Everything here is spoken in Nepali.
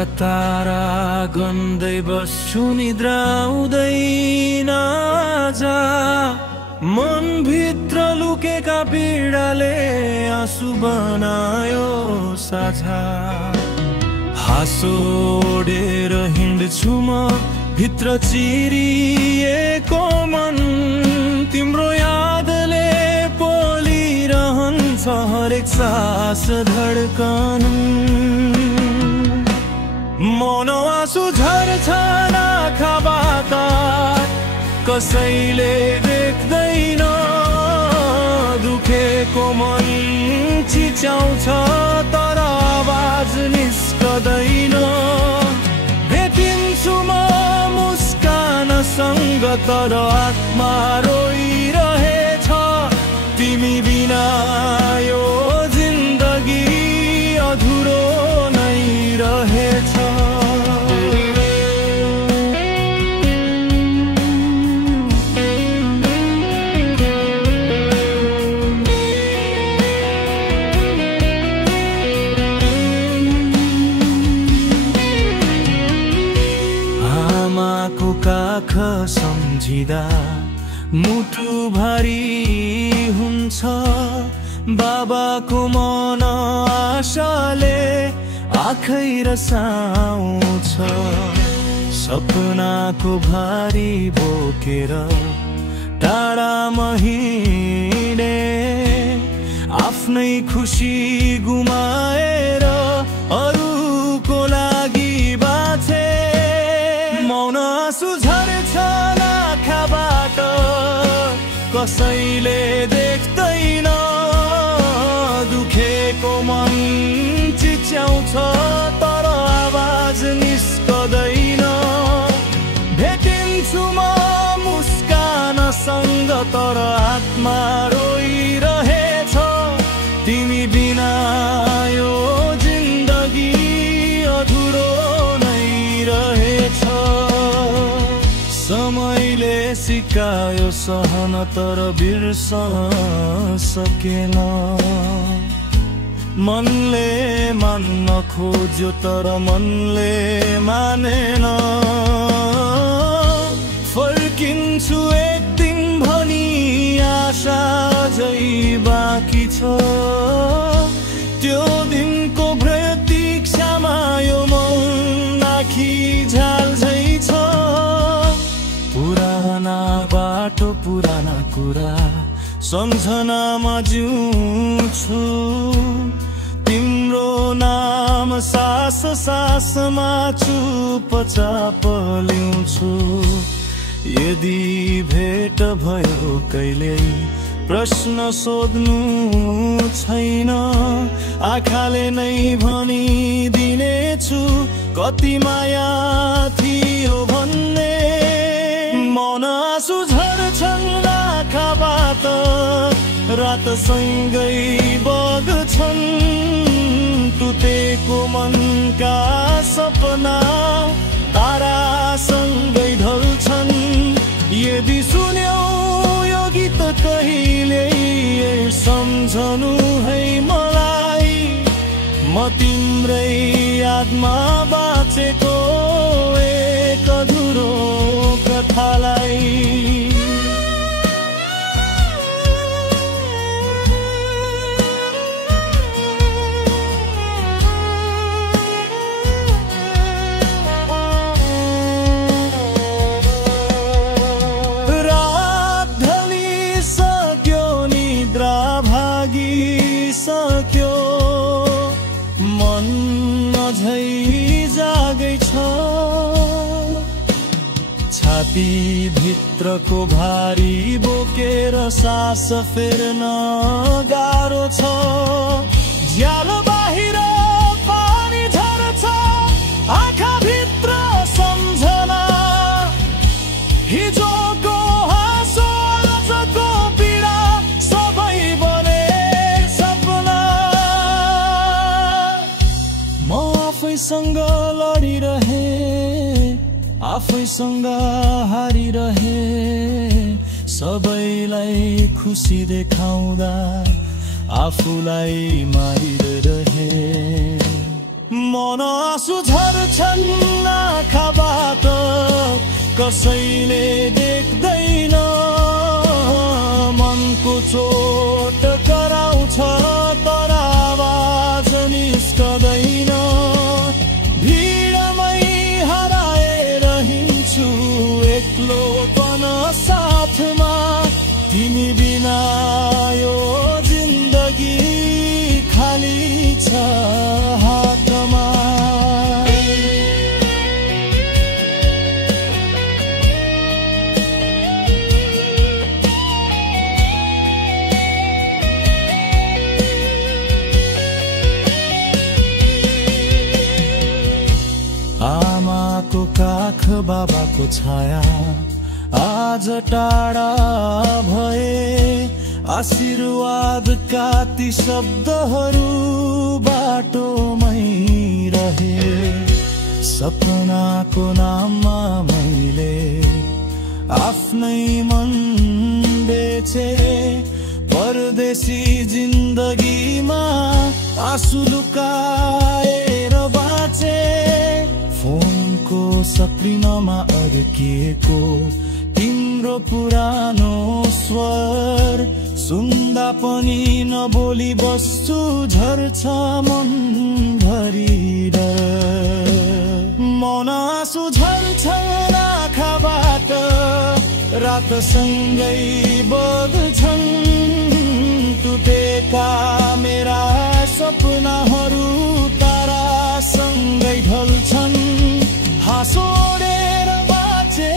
आँखा तारा गन्दै बस्छु निद्रा आउँदैन जा मनभित्र लुकेका पीडाले आँसु बनायो साझा हाँसो ओढेर हिँड्छु म भित्र चिरिएको मन तिम्रो यादले पोलिरहन्छ हरेक सास धड्कन मनो आँसु झर्छ आँखाबाट कसैले देख्दैन दुखेको मन चिच्याउँछ तर आवाज निस्कदैन भेटिन्छु म मुस्कानसँग तर आत्मा रोइरहेछ तिमी बिना यो जिन्दगी अधुरो नै रहेछ काख सम्झिदा मुटु भारी हुन्छ बाबाको मन आशाले आँखै रसाउँछ सपनाको भारी बोकेर टाढामा हिँडे आफ्नै खुसी गुमाएर अरूको लागि बाँचे मौन आँसु झर्छ आँखाबाट कसैले देख्दैन दुखेको मन चिच्याउँछ तर आवाज निस्कदैन भेटिन्छु म मुस्कानसँग तर आत्मा रोइरहेछ तिमी बिना यो जिन्दगी अधुरो नै रहेछ समयले सिकायो सहन तर बिर्सन सकेन मनले मान्न खोज्यो तर मनले मानेन फर्किन्छु एक दिन भनी आशा झै बाँकी छ त्यो दिनको प्रतीक्षामा यो मन आँखी झाल झै छ पुराना बाटो पुराना कुरा सम्झनामा जिउँछु तिम्रो नाम सास सासमा चुपचाप लिउँछु यदि भेट भयो कहिले प्रश्न सोध्नु छैन आँखाले नै भनिदिनेछु कति माया थियो भन्ने मौन आँसु झर्छन् आँखाबाट रातसँगै बग्छन् टुटेको मनका सपना तारासँगै ढल्छन् यदि सुन्यौ यो गीत कहिले सम्झनु है मलाई म तिम्रै यादमा बाँचेको एक अधुरो कथालाई सक्यो मन अझै जागै छ छाती भित्रको भारी बोकेर सास फेर्न गाह्रो छ ज्यालो बाहिर पानी झर्छ आँखा भित्र सम्झना हिजोको हाँसो आजको पीडा सबै बने आफैसँग लडिरहे आफैसँग हारिरहे सबैलाई खुसी देखाउँदा आफूलाई मारिरहे मन आँसु झर्छन् आँखाबाट कसैले देख्दैन मनको चोट कराउँछ तर आवाज निस्कदैन भिडमै हराएर हिँड्छु एक्लोपन साथमा तिमी बिना यो जिन्दगी खाली छ हातमा आमाको काख बाबाको छाया आज टाढा भए आशीर्वादका ती शब्दहरू बाटोमै रहे सपनाको नाममा मैले आफ्नै मन बेचे परदेशी जिन्दगीमा आँसु लुकाएर बाँचे फोनको सक्रिनमा अड्किएको तिम्रो पुरानो स्वर सुन्दा पनि नबोली बस्छु झर्छ मन भरि डर मन आँसु झर्छ आँखाबाट रातसँगै बग्छन् टुटेका मेरा सपनाहरू तारासँगै ढल्छन् हाँसोडेर बाँचे